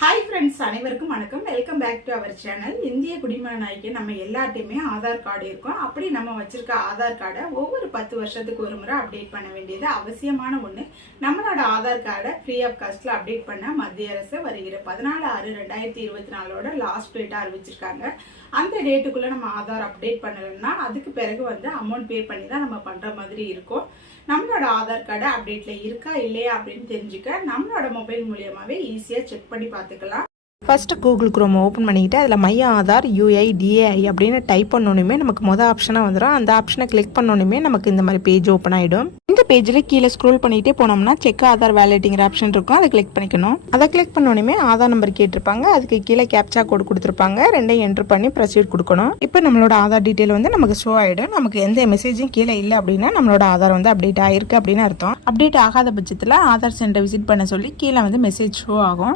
Hi friends, அனைவருக்கும் வணக்கம். Welcome back to our channel. இந்திய குடிமகனாய்க்கு நம்ம எல்லாத்தையுமே ஆதார் கார்டு இருக்கும். அப்படி நம்ம வச்சிருக்க ஆதார் கார்டை ஒவ்வொரு 10 வருஷத்துக்கு ஒரு முறை அப்டேட் பண்ண வேண்டியது அவசியமான ஒன்று. நம்மளோட ஆதார் கார்டை ஃப்ரீ ஆஃப் காஸ்ட்ல அப்டேட் பண்ண மத்திய அரசு வருகிற 14/6/2024 லாஸ்ட் டேட்டா அறிவிச்சிருக்காங்க. அந்த டேட்டுக்குள்ள நம்ம ஆதார் அப்டேட் பண்ணலைன்னா அதுக்கு பிறகு அமௌண்ட் பே பண்ணி தான் நம்ம பண்ற மாதிரி இருக்கும். நம்மளோட ஆதார் கார்டு அப்டேட்ல இருக்கா இல்லையா அப்படின்னு தெரிஞ்சுக்க நம்மளோட மொபைல் மூலியமாவே ஈஸியா செக் பண்ணி பார்த்துக்கலாம். ஃபர்ஸ்ட் கூகுள் குரோம் ஓப்பன் பண்ணிக்கிட்டு அதில் மைய ஆதார் UIDAI அப்படின்னு டைப் பண்ணோன்னுமே நமக்கு மொதல் ஆப்ஷனாக வந்துடும். அந்த ஆப்ஷனை கிளிக் பண்ணோன்னுமே நமக்கு இந்த மாதிரி பேஜ் ஓப்பன் ஆகிடும். இந்த பேஜில் கீழே ஸ்க்ரோல் பண்ணிகிட்டே போனோம்னா செக் ஆதார் வேலிடிங்கிற ஆப்ஷன் இருக்கும். அதை கிளிக் பண்ணிக்கணும். அதை கிளிக் பண்ணோன்னுமே ஆதார் நம்பர் கேட்டிருப்பாங்க. அதுக்கு கீழே கேப்சா கோடு கொடுத்துருப்பாங்க. ரெண்டையும் என்ட்ரு பண்ணி ப்ரொசீட் கொடுக்கணும். இப்போ நம்மளோட ஆதார் டீட்டெயில் நமக்கு ஷோ ஆகிடும். நமக்கு எந்த மெசேஜும் கீழே இல்லை அப்படின்னா நம்மளோட ஆதார் அப்டேட் ஆகிருக்கு அப்படின்னு அர்த்தம். அப்டேட் ஆகாத பட்சத்தில் ஆதார் சென்டர் விசிட் பண்ண சொல்லி கீழே மெசேஜ் ஷோ ஆகும்.